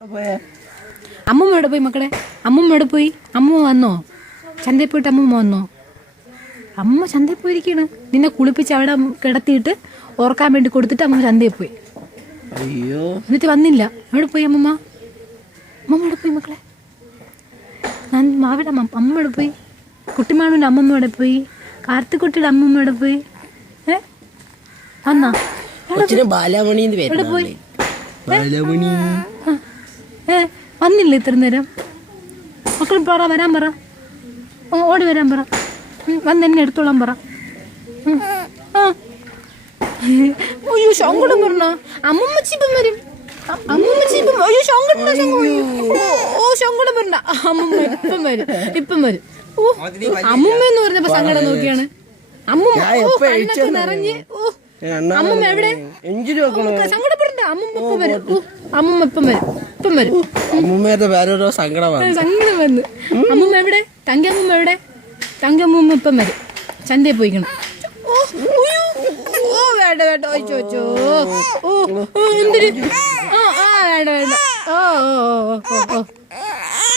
അമ്മൂമ്മ എവിടെ പോയി മക്കളെ? അമ്മൂമ്മ എവിടെ പോയി? അമ്മൂമ്മ വന്നോ? ചന്തയിൽ പോയിട്ട് അമ്മൂമ്മ വന്നോ? അമ്മ ചന്തയിൽ പോയിരിക്കാണ്. നിന്നെ കുളിപ്പിച്ച് അവിടെ കിടത്തിയിട്ട് ഓർക്കാൻ വേണ്ടി കൊടുത്തിട്ട് അമ്മ ചന്തയിൽ പോയി. അയ്യോ, എന്നിട്ട് വന്നില്ല. എവിടെ പോയി അമ്മൂമ്മ? അമ്മമ്മ എവിടെ പോയി മക്കളെ? അവിടെ അമ്മ എവിടെ പോയി? കുട്ടിമാണൂൻ്റെ അമ്മമ്മ എവിടെ പോയി? കാർത്തിക്കുട്ടിയുടെ അമ്മമ്മ എവിടെ പോയി? വന്നാ ബാലാമണി എവിടെ പോയി? വന്നില്ല ഇത്ര നേരം. മക്കൾ പറ, വരാൻ പറ, ഓടി വരാൻ പറ, വന്ന് എന്നെ എടുത്തോളാൻ പറ. അയ്യോ ശങ്കടം പറഞ്ഞ അമ്മമ്മച്ചി ഇപ്പം വരും. അമ്മമ്മച്ചി ഇപ്പം അയ്യോ ശങ്കടം ശങ്കടം പറഞ്ഞ അമ്മമ്മ ഇപ്പം വരും, ഇപ്പം വരും. ഓ അമ്മമ്മ എന്ന് പറഞ്ഞപ്പോ സങ്കടം നോക്കിയാണ്. അമ്മമ്മ കണ്ണൊക്കെ നിറഞ്ഞ്. ഓ അമ്മമ്മ എവിടെ? സങ്കടപ്പെടണ്ട, അമ്മമ്മ ഇപ്പം വരും. അമ്മമ്മ ഇപ്പം വരും, ഇപ്പം വരും. സങ്കടം വന്ന്. അമ്മമ്മ എവിടെ? തങ്കമ്മ എവിടെ? തങ്കമ്മ ഇപ്പം വരും. ചന്തയിൽ പോയിക്കണം. ഓ വേണ്ട വേണ്ട ചോദിച്ചോ. ഓ എന്തിന്? വേണ്ട വേണ്ട. ഓ ഓ ഓ ഓ ഓ